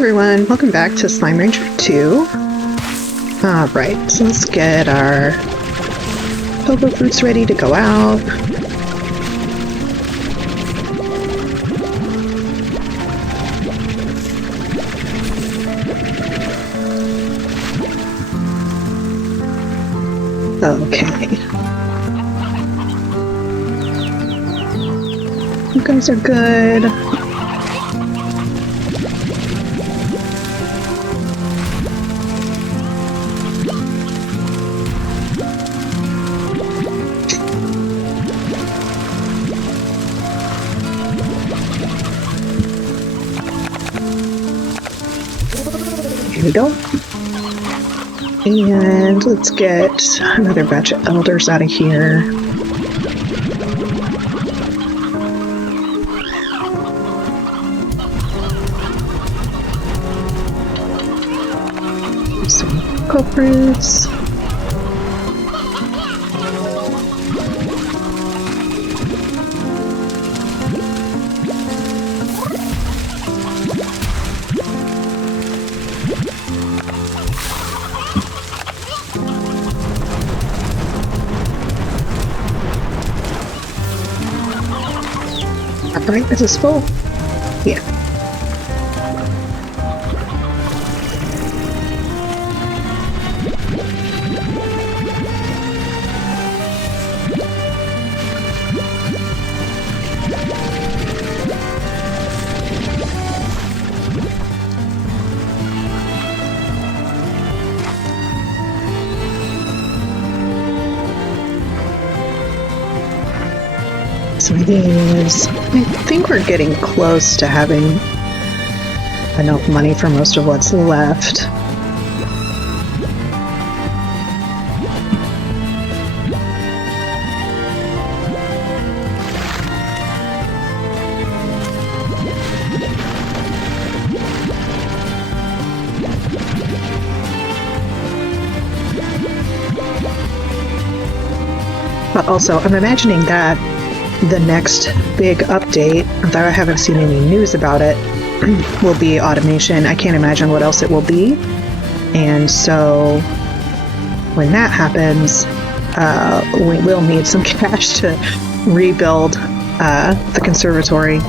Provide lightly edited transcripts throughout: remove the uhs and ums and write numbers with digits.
everyone, welcome back to Slime Rancher 2. Alright, so let's get our pogo fruits ready to go out. Okay. You guys are good. Here we go. And let's get another batch of elders out of here. Some culprits. Right, is this full? Yeah. So it is. I think we're getting close to having enough money for most of what's left. But also, I'm imagining that the next big update, though I haven't seen any news about it, will be automation. I can't imagine what else it will be. And so when that happens, we will need some cash to rebuild the conservatory.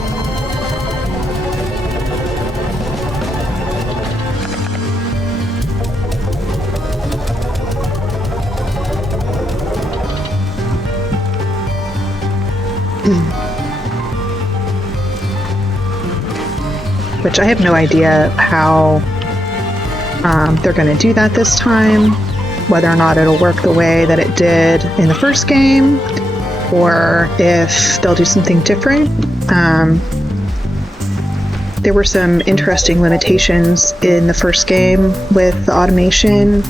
Which I have no idea how they're going to do that this time, whether or not it'll work the way that it did in the first game, or if they'll do something different. There were some interesting limitations in the first game with the automation,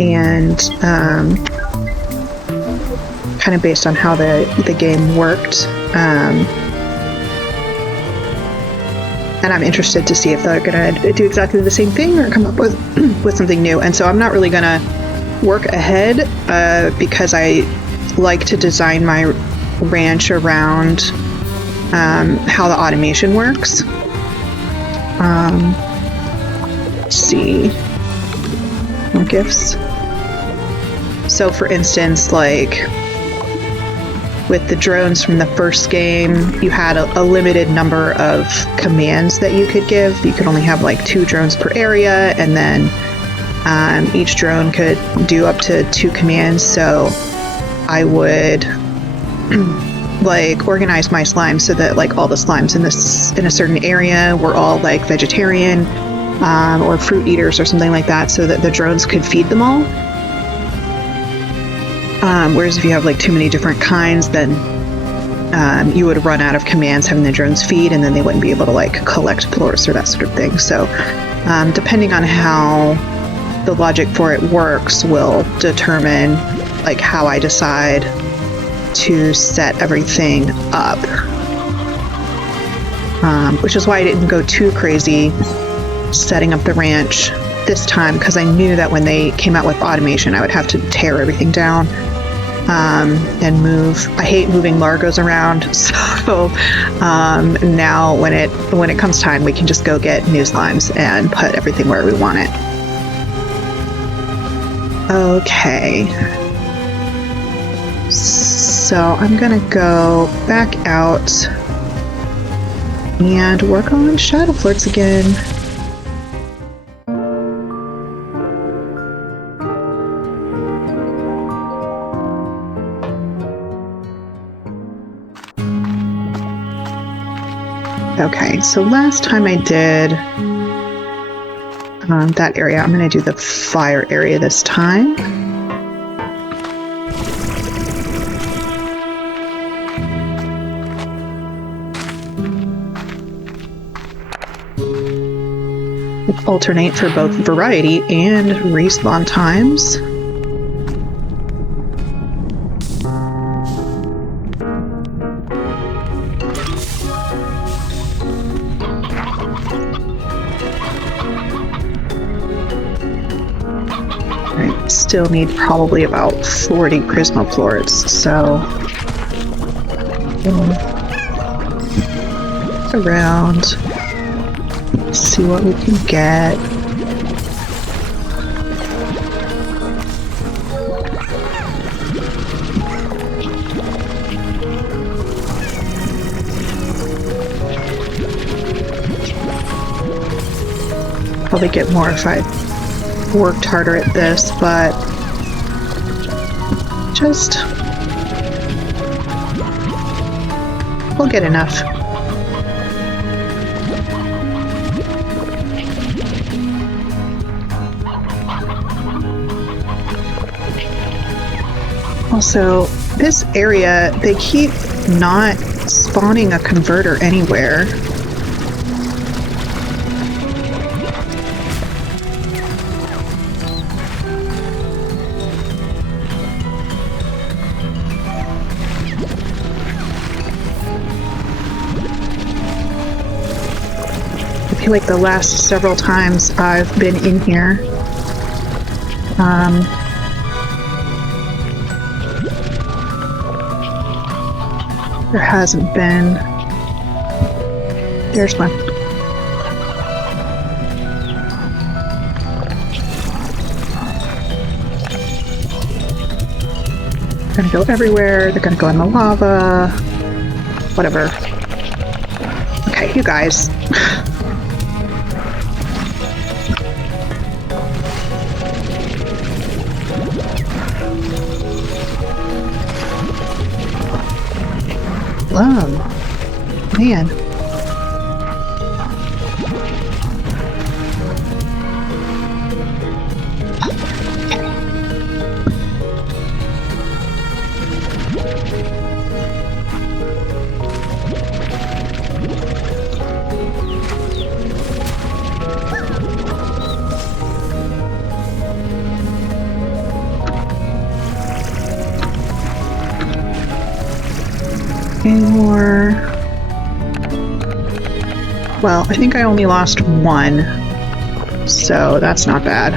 and kind of based on how the game worked. And I'm interested to see if they're going to do exactly the same thing or come up with something new. And so I'm not really going to work ahead because I like to design my ranch around how the automation works. Let's see. More gifts. So for instance, like with the drones from the first game, you had a limited number of commands that you could give. You could only have like 2 drones per area, and then each drone could do up to 2 commands. So I would like organize my slimes so that like all the slimes in a certain area were all like vegetarian or fruit eaters or something like that, so that the drones could feed them all. Whereas if you have like too many different kinds, then you would run out of commands having the drones feed, and then they wouldn't be able to like collect plorts or that sort of thing. So depending on how the logic for it works will determine like how I decide to set everything up. Which is why I didn't go too crazy setting up the ranch this time, because I knew that when they came out with automation, I would have to tear everything down. and move. I hate moving Largos around, so now when it comes time, we can just go get new slimes and put everything where we want it. Okay. So I'm gonna go back out and work on shadow plorts again. Okay, so last time I did that area, I'm going to do the fire area this time. Alternate for both variety and respawn times. I still need probably about 40 plorts, so around, see what we can get. Probably get more if I worked harder at this, but just we'll get enough. Also, this area, they keep not spawning a converter anywhere. I feel like the last several times I've been in here, there hasn't been. There's one. They're gonna go everywhere. They're gonna go in the lava. Whatever. Okay, you guys. Man. Any more? Well, I think I only lost one, so that's not bad.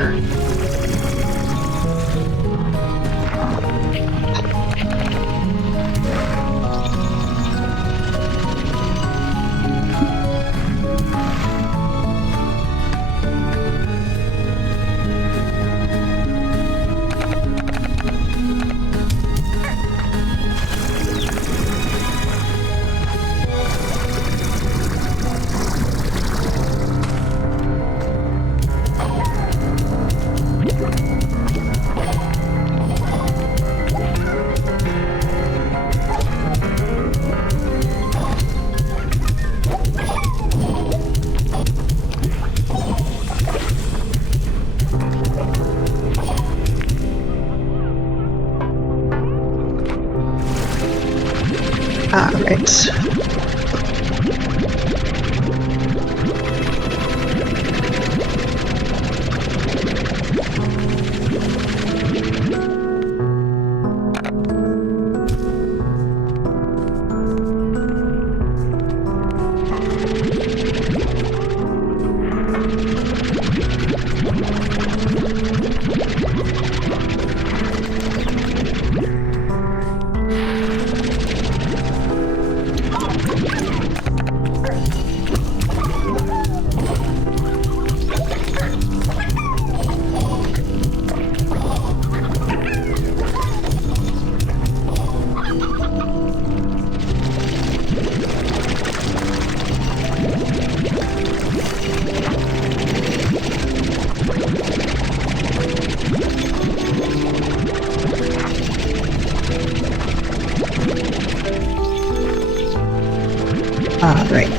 Right.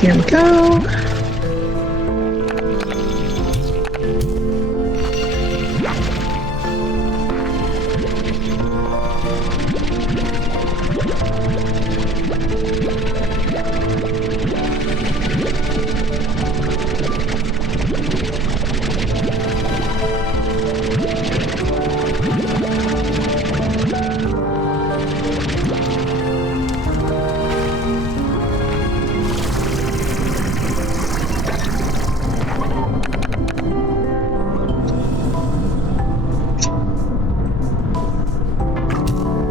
Here we go.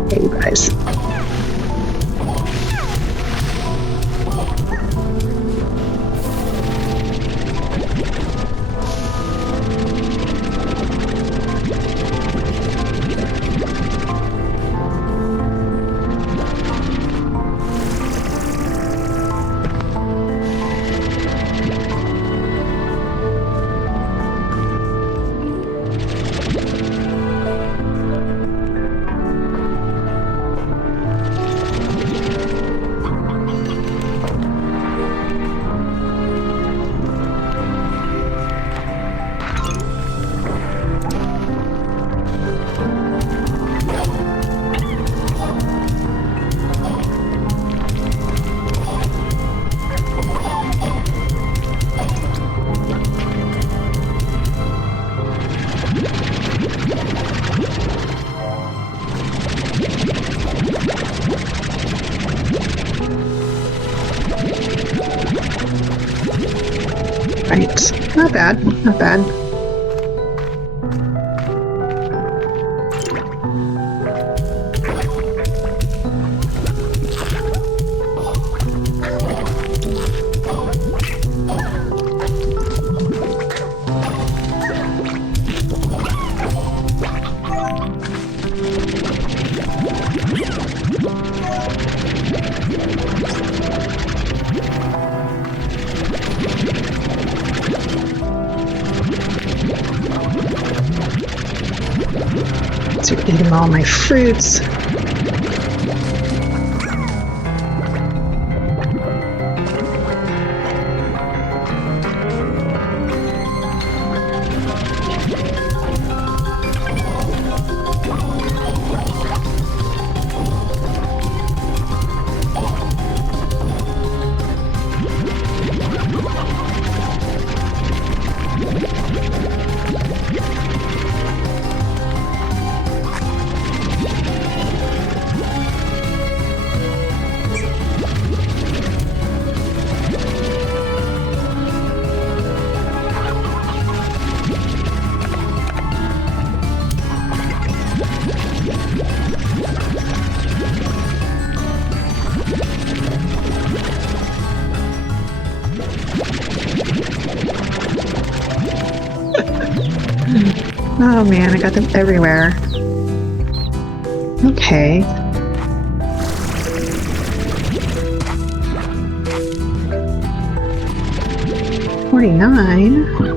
Hey, you guys. Right. Not bad. Not bad. So you're eating all my fruits. Oh man, I got them everywhere. Okay. $49.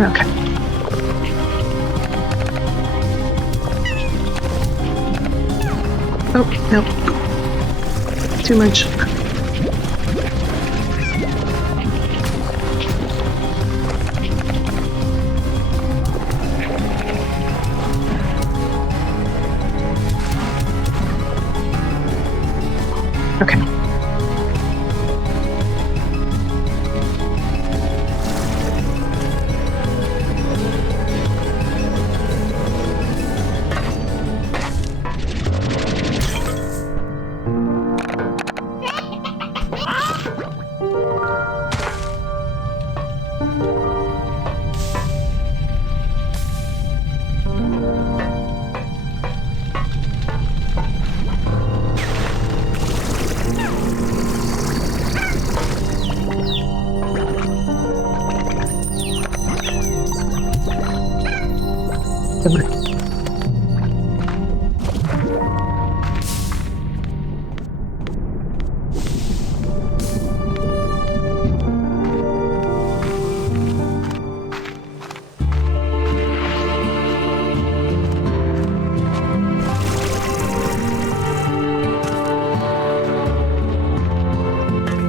Okay. Oh, nope. Too much. Come on.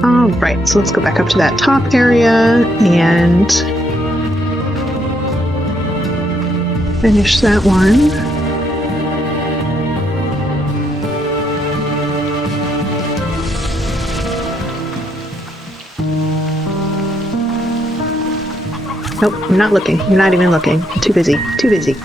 All right, so let's go back up to that top area and finish that one. Nope, I'm not looking. You're not even looking. I'm too busy. Too busy.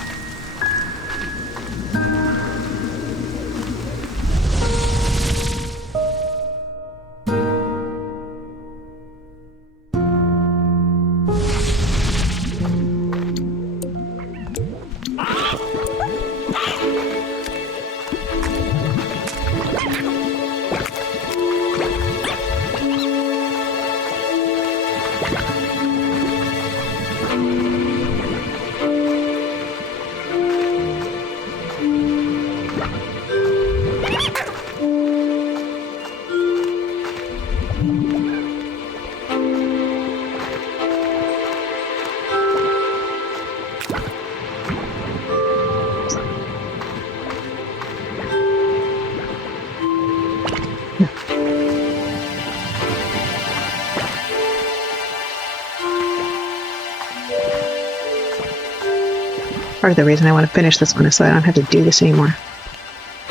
Part of the reason I want to finish this one is so I don't have to do this anymore.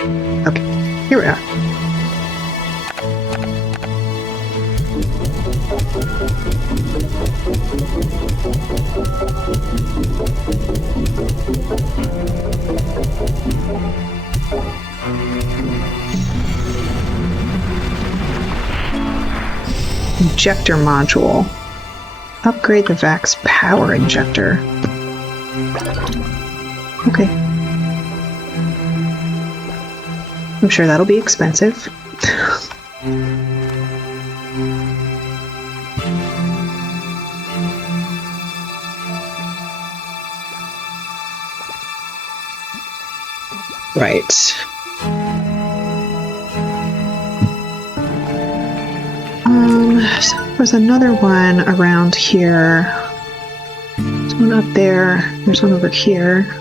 Okay, here we are. Injector module. Upgrade the VAC's power injector. Okay. I'm sure that'll be expensive. Right. So there's another one around here. There's one up there. There's one over here.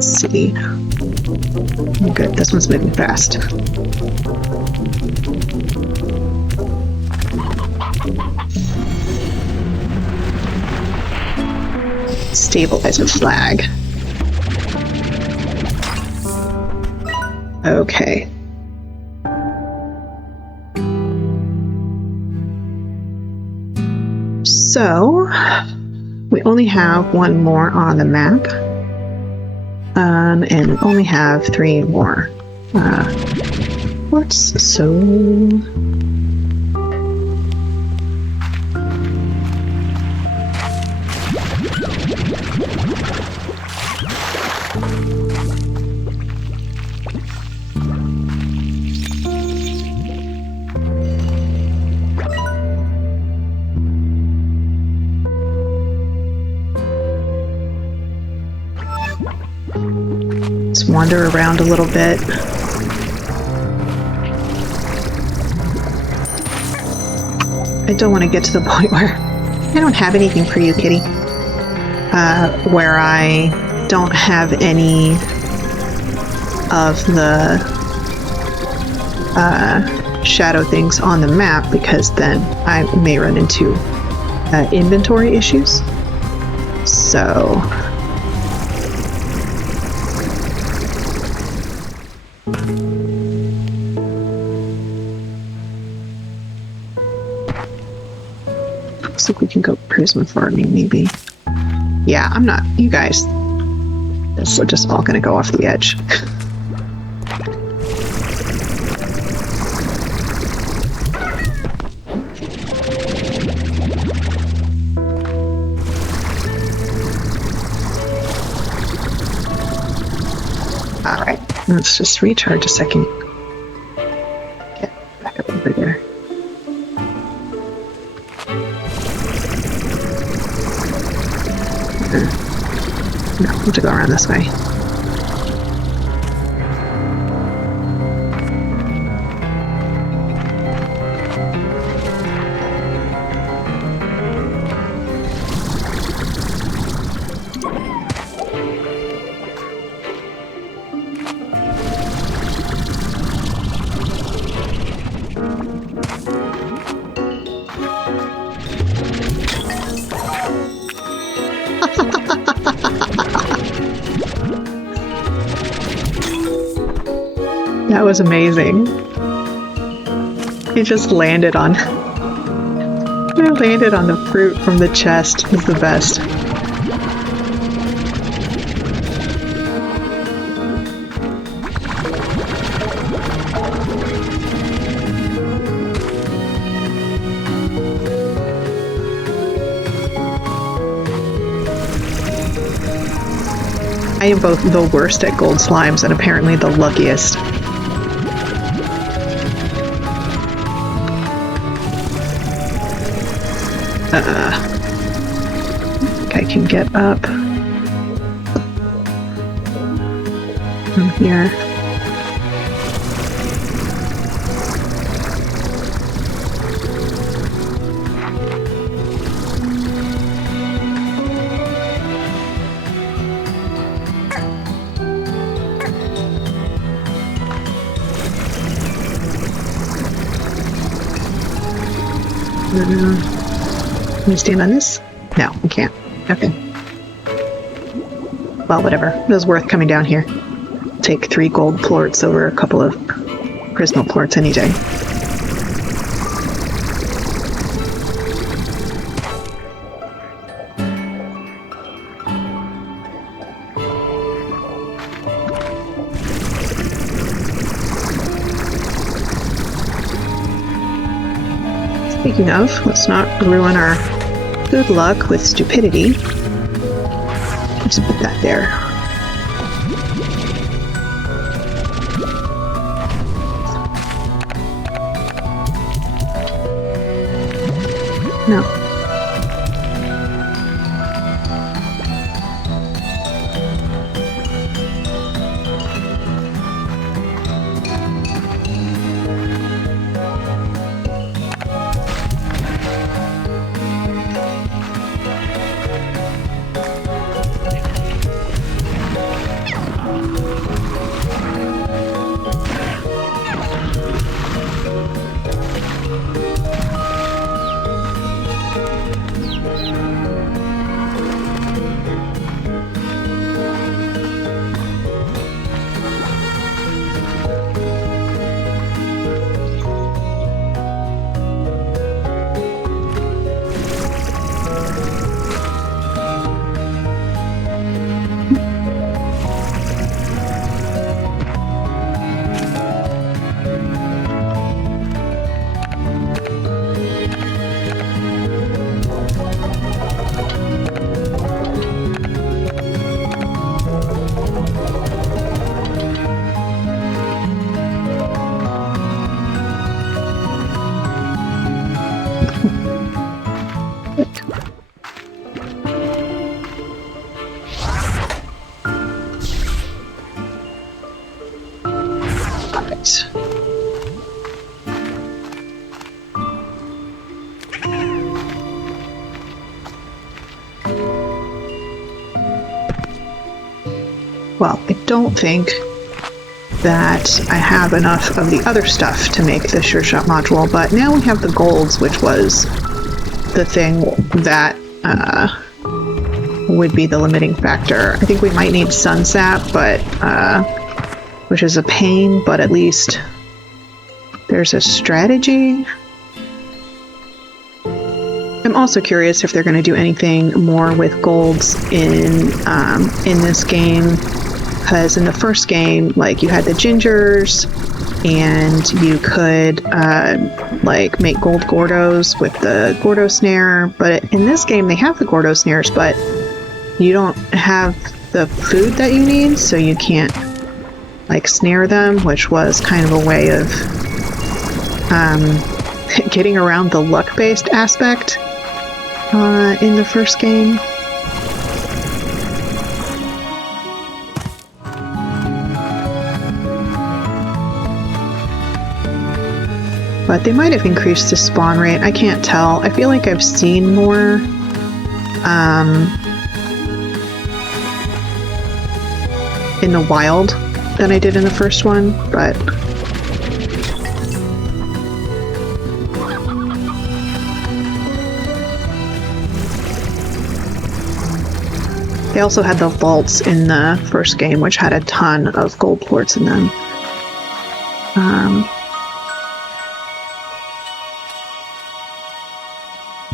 See. Good, this one's moving fast. Stabilizer flag. Okay. So, we only have one more on the map. And we only have 3 more plorts, so let's wander around a little bit. I don't want to get to the point where I don't have anything for you, kitty. Where I don't have any of the shadow things on the map, because then I may run into inventory issues. So looks like we can go prism farming, maybe. Yeah, I'm not, you guys, this is just all gonna go off the edge. Alright, let's just recharge a second. Get back up over there. No, we'll have to go around this way. That was amazing. He just landed on... He landed on the fruit from the chest. It was the best. I am both the worst at gold slimes and apparently the luckiest. I think I can get up from here. Can you stand on this? No, we can't. Okay. Well, whatever. It was worth coming down here. Take 3 gold plorts over a couple of prismal plorts any day. Speaking of, let's not ruin our good luck with stupidity. Let's put that there. No. well, I don't think that I have enough of the other stuff to make the Sure Shot module, but now we have the golds, which was the thing that would be the limiting factor. I think we might need sun sap, but which is a pain, but at least there's a strategy. I'm also curious if they're going to do anything more with golds in this game, because in the first game, like, you had the gingers, and you could like make gold Gordos with the Gordo snare. But in this game, they have the Gordo snares, but you don't have the food that you need, so you can't like snare them, which was kind of a way of getting around the luck-based aspect in the first game. But they might have increased the spawn rate. I can't tell. I feel like I've seen more in the wild than I did in the first one, but they also had the vaults in the first game, which had a ton of gold plorts in them.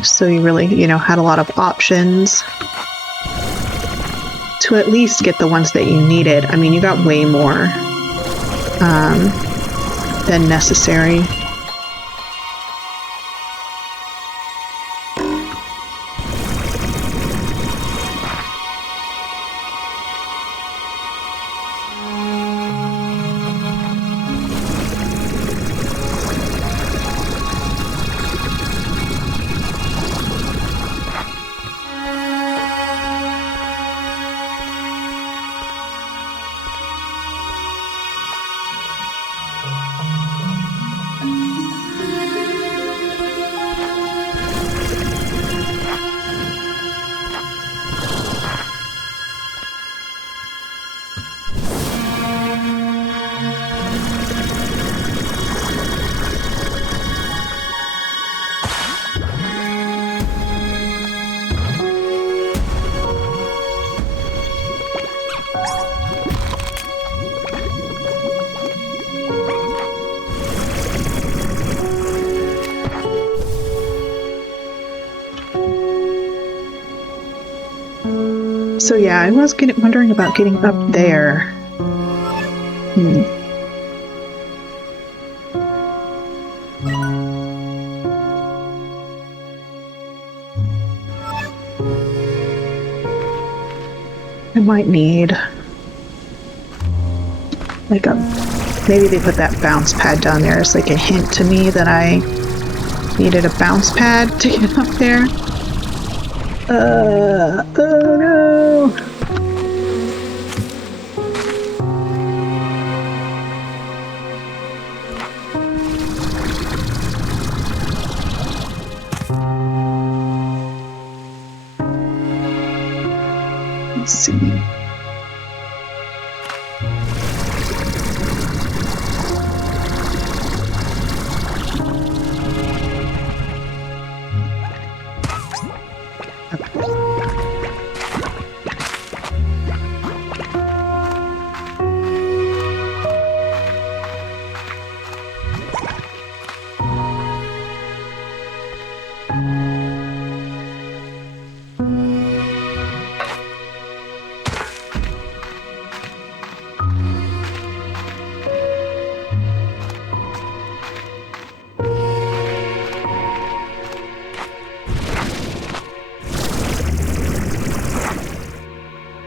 So you really, had a lot of options to at least get the ones that you needed. I mean, you got way more than necessary. So yeah, I was wondering about getting up there. I might need like maybe they put that bounce pad down there as like a hint to me that I needed a bounce pad to get up there. Oh no! Let's see.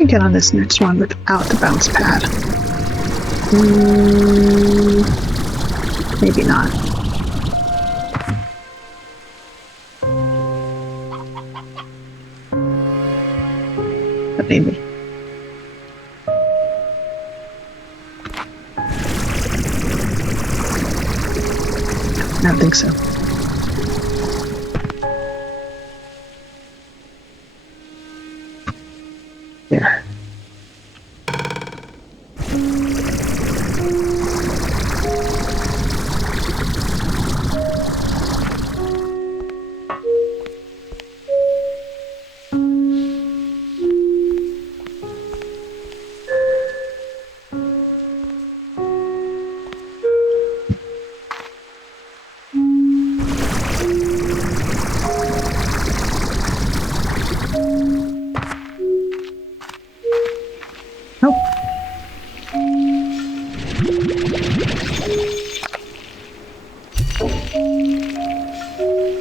Get on this next one without the bounce pad. Maybe not. But maybe. I don't think so. There.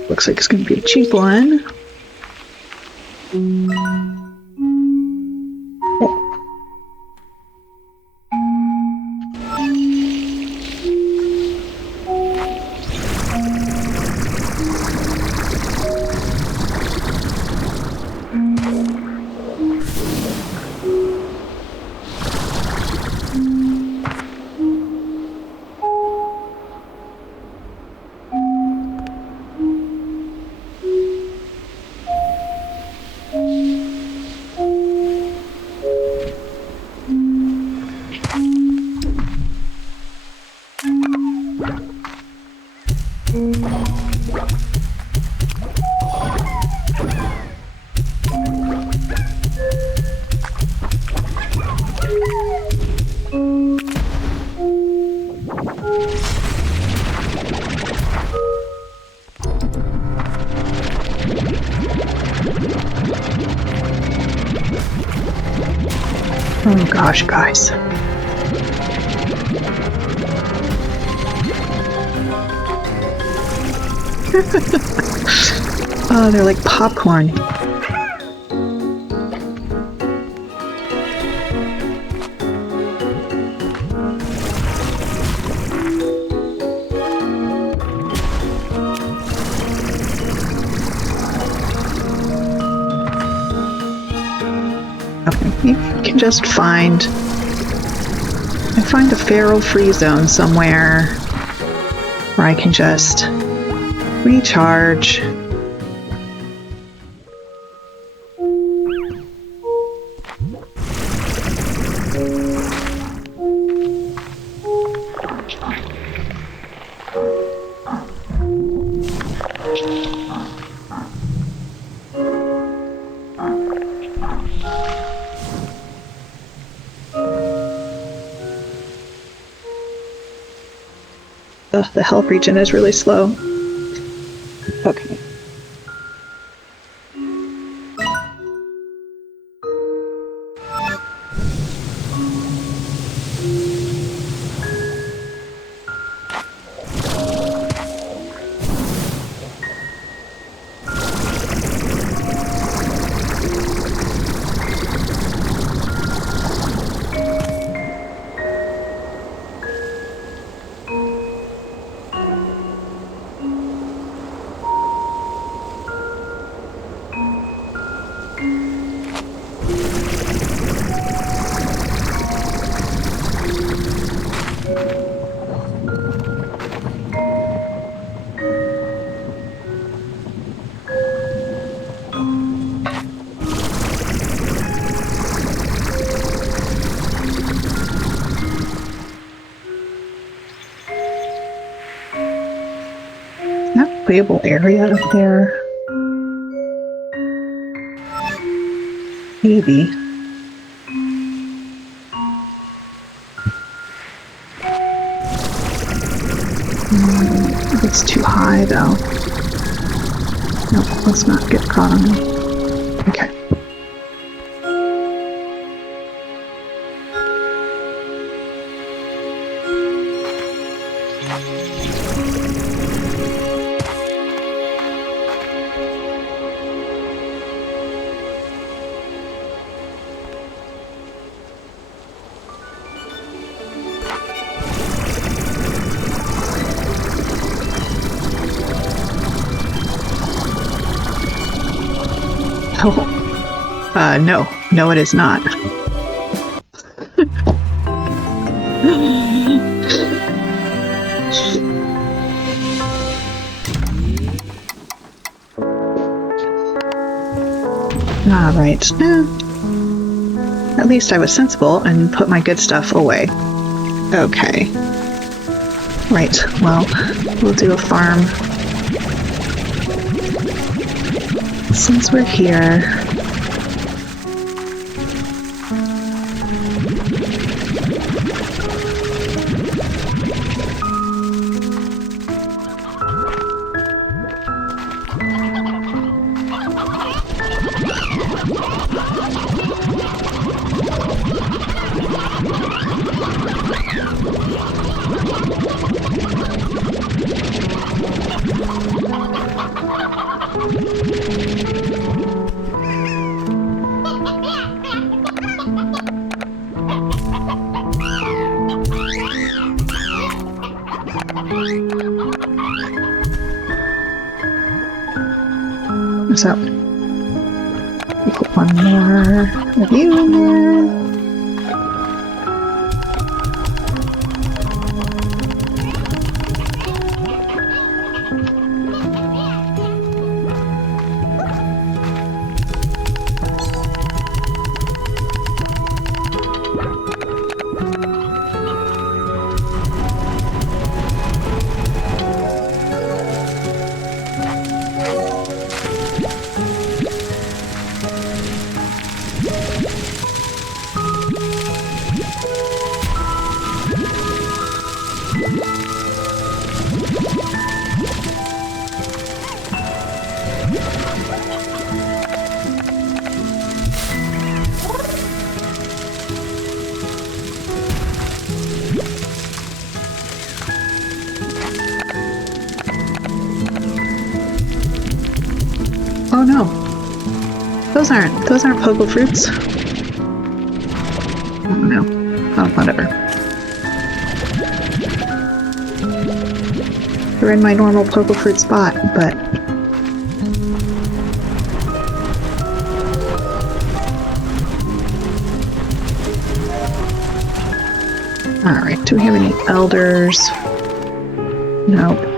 Looks like it's going to be a cheap one. Oh gosh, guys. Oh, they're like popcorn. Okay, you can just find a feral-free zone somewhere where I can just recharge. Ugh, the health regen is really slow. Okay. Playable area up there. Maybe. It's too high though. Nope, let's not get caught on it. Okay. Oh, no, it is not. All right. At least I was sensible and put my good stuff away. Okay. Right, well, we'll do a farm. Since we're here... So, we put one more of you in there. Oh no. Those aren't pogo fruits. Oh no. Oh, whatever. They're in my normal pogo fruit spot, but... Alright, do we have any elders? Nope.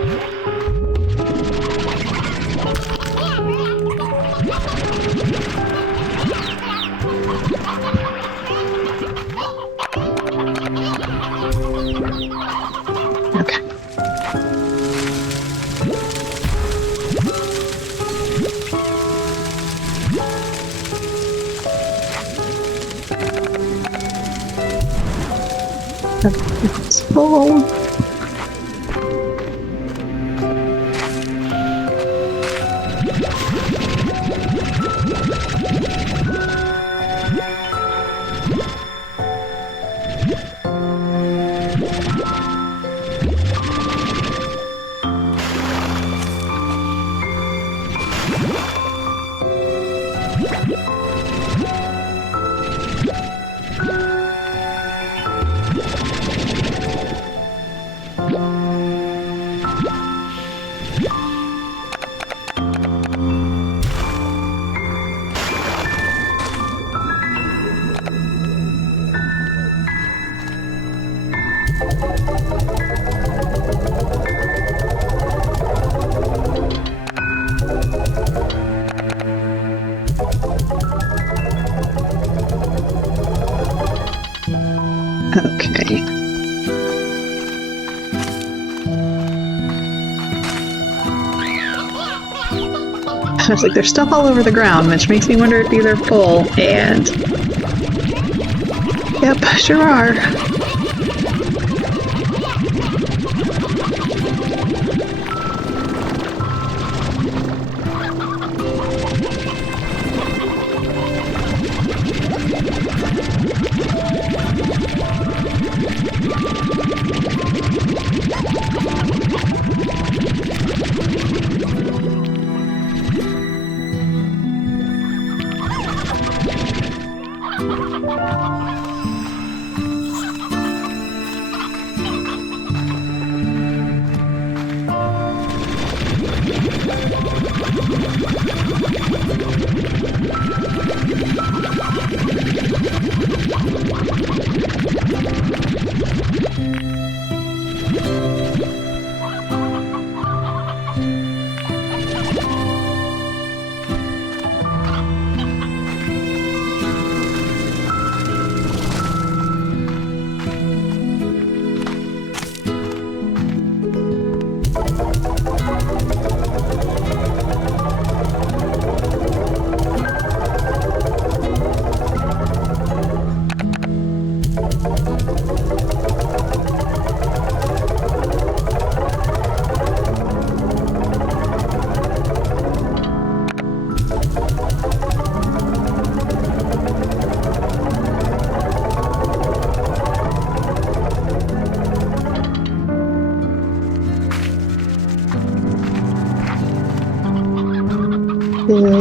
It's full. Okay. I was like, there's stuff all over the ground, which makes me wonder if they're full, and... Yep, sure are.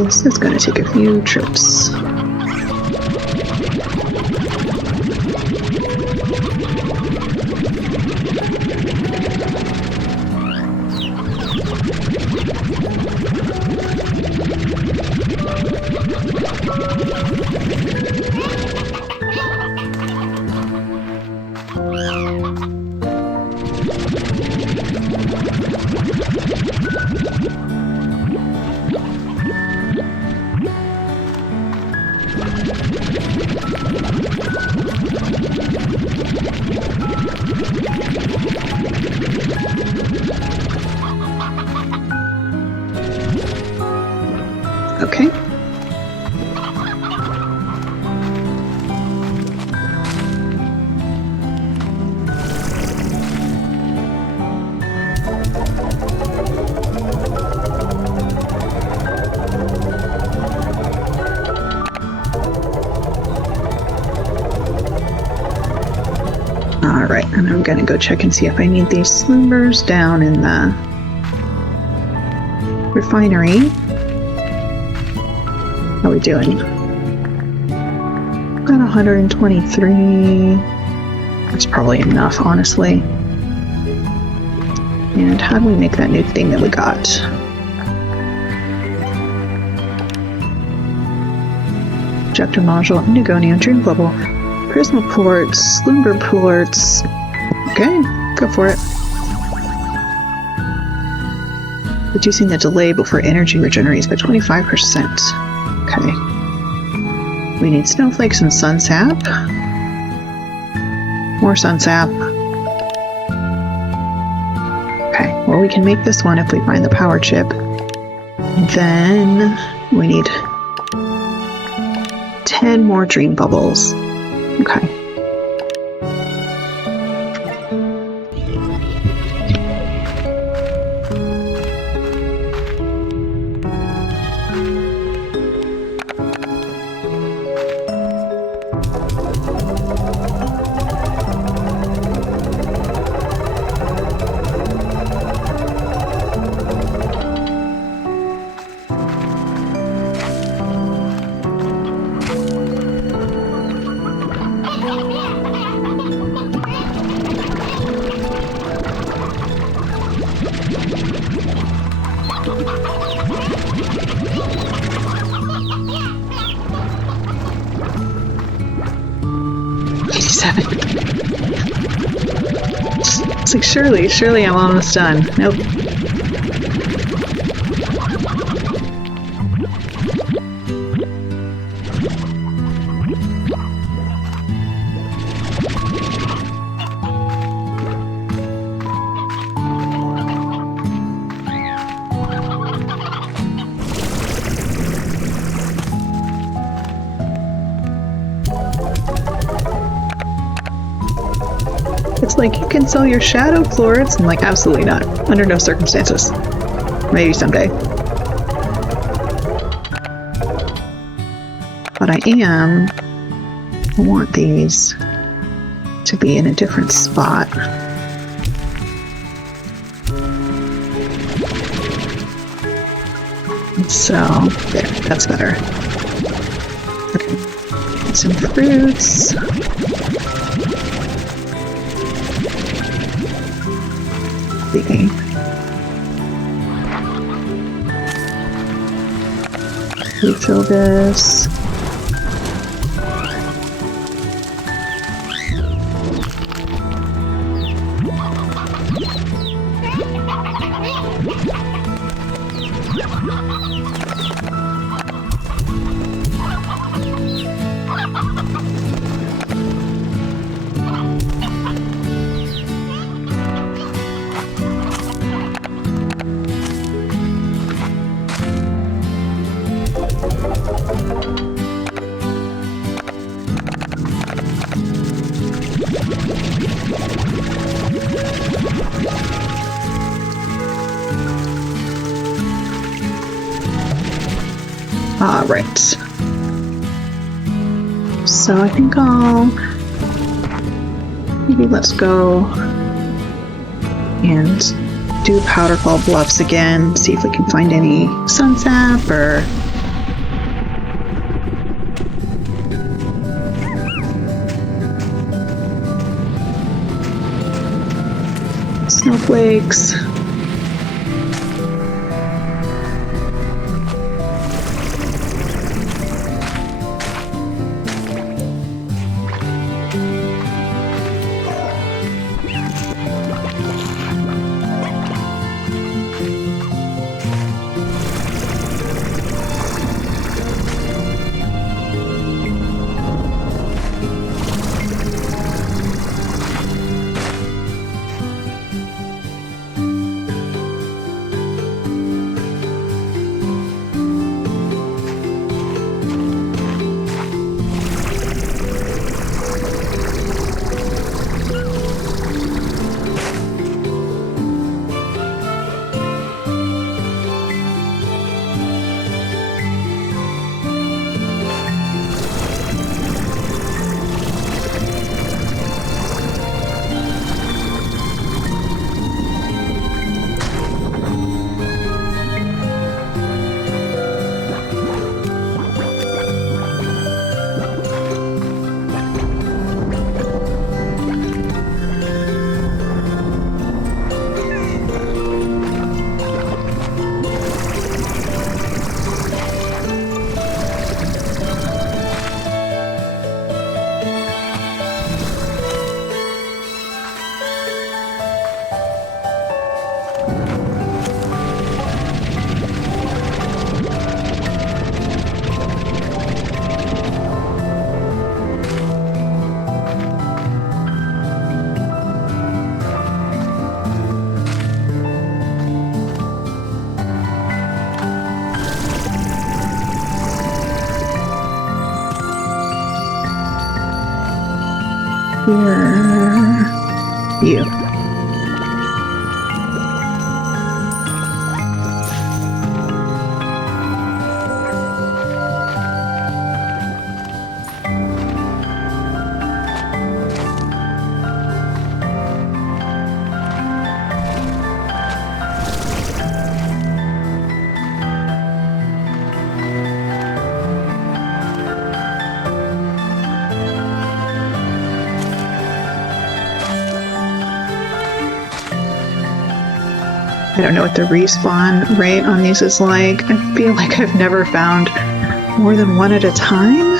This is going to take a few trips. Okay. Alright, and I'm gonna go check and see if I need these slumbers down in the refinery. How are we doing? Got 123. That's probably enough, honestly. And how do we make that new thing that we got? Injector module, indigo neon dream bubble, prisma plorts, slumber plorts. Okay, go for it. Reducing the delay before energy regenerates by 25%. Okay. We need snowflakes and sun sap. More sun sap. Okay, well we can make this one if we find the power chip. And then we need 10 more dream bubbles. Okay. It's like, surely I'm almost done. Nope. It's like, you can sell your shadow plorts. I'm like, absolutely not. Under no circumstances. Maybe someday. But I want these to be in a different spot. And so, there, that's better. Okay. Some fruits. Refill this. Right. So I think maybe let's go and do Powderfall Bluffs again, see if we can find any sun sap or snowflakes. I don't know what the respawn rate on these is like. I feel like I've never found more than one at a time.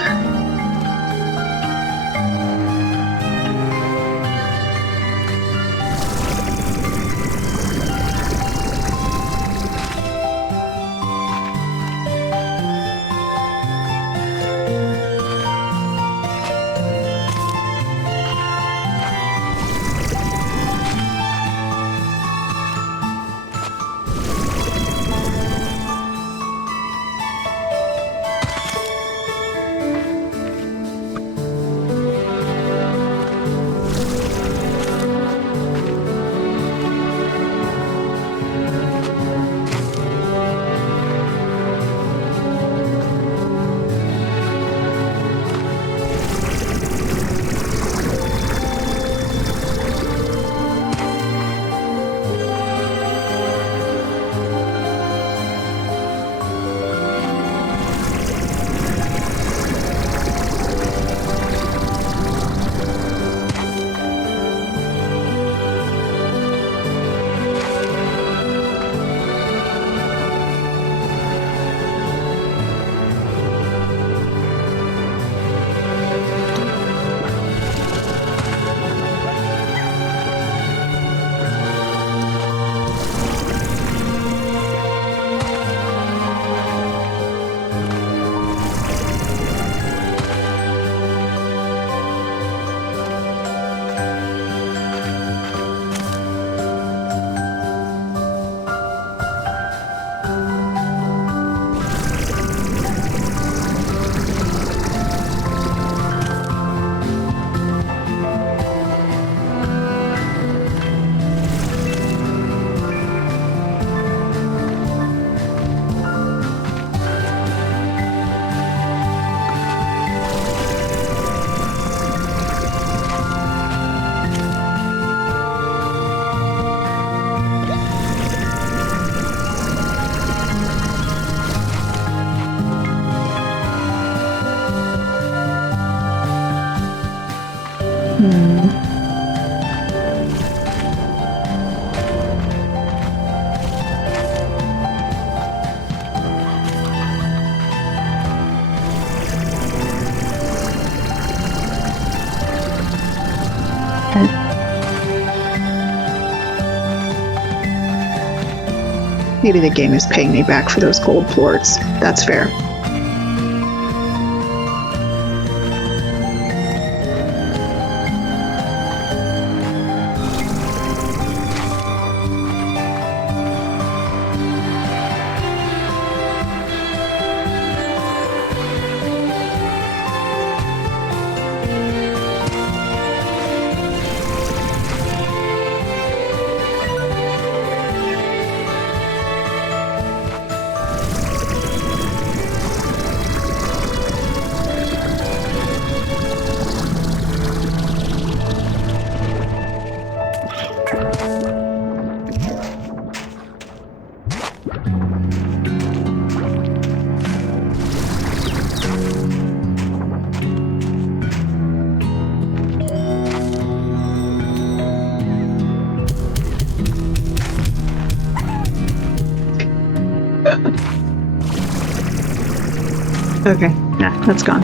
Maybe the game is paying me back for those gold plorts. That's fair. Okay, yeah, that's gone.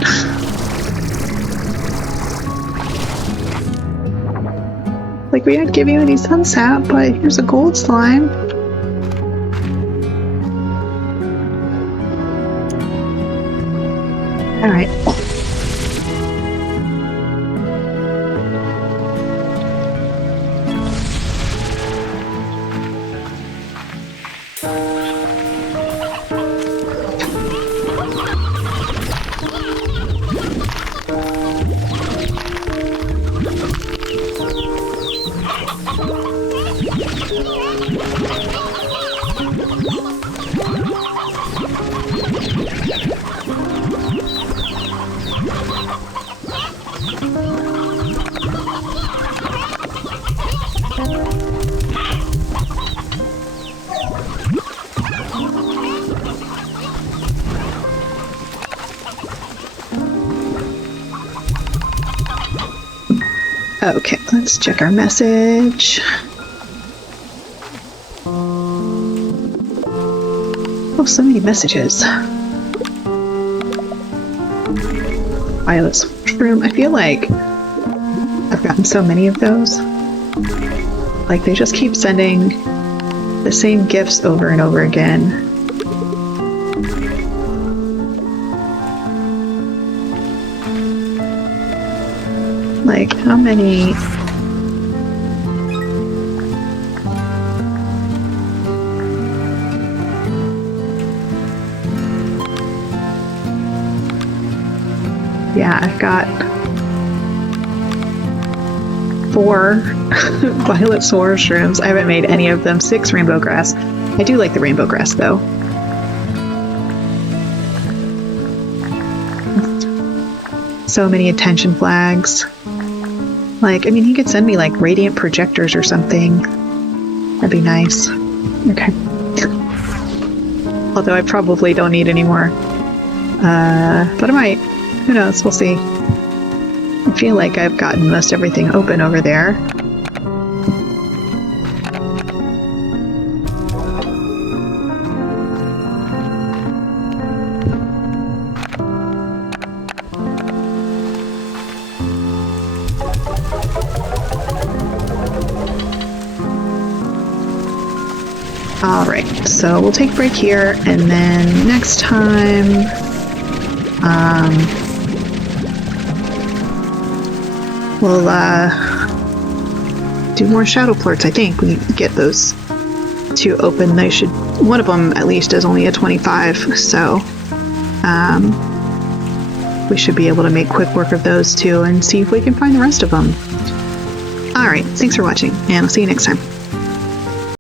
Like, we didn't give you any sunsap, but here's a gold slime. Alright. Okay, let's check our message. Oh, so many messages. Violet's room. I feel like I've gotten so many of those. Like, they just keep sending the same gifts over and over again. Like, how many... Yeah, I've got 4 violet solar shrooms. I haven't made any of them. 6 rainbow grass. I do like the rainbow grass, though. So many attention flags. Like, I mean, he could send me, like, radiant projectors or something. That'd be nice. Okay. Although I probably don't need any more. But I might. Who knows? We'll see. I feel like I've gotten most everything open over there. Alright, so we'll take a break here, and then next time, we'll, do more shadow plorts, I think. We get those 2 open. They should, one of them at least is only a 25, so, we should be able to make quick work of those 2 and see if we can find the rest of them. Alright, thanks for watching, and I'll see you next time.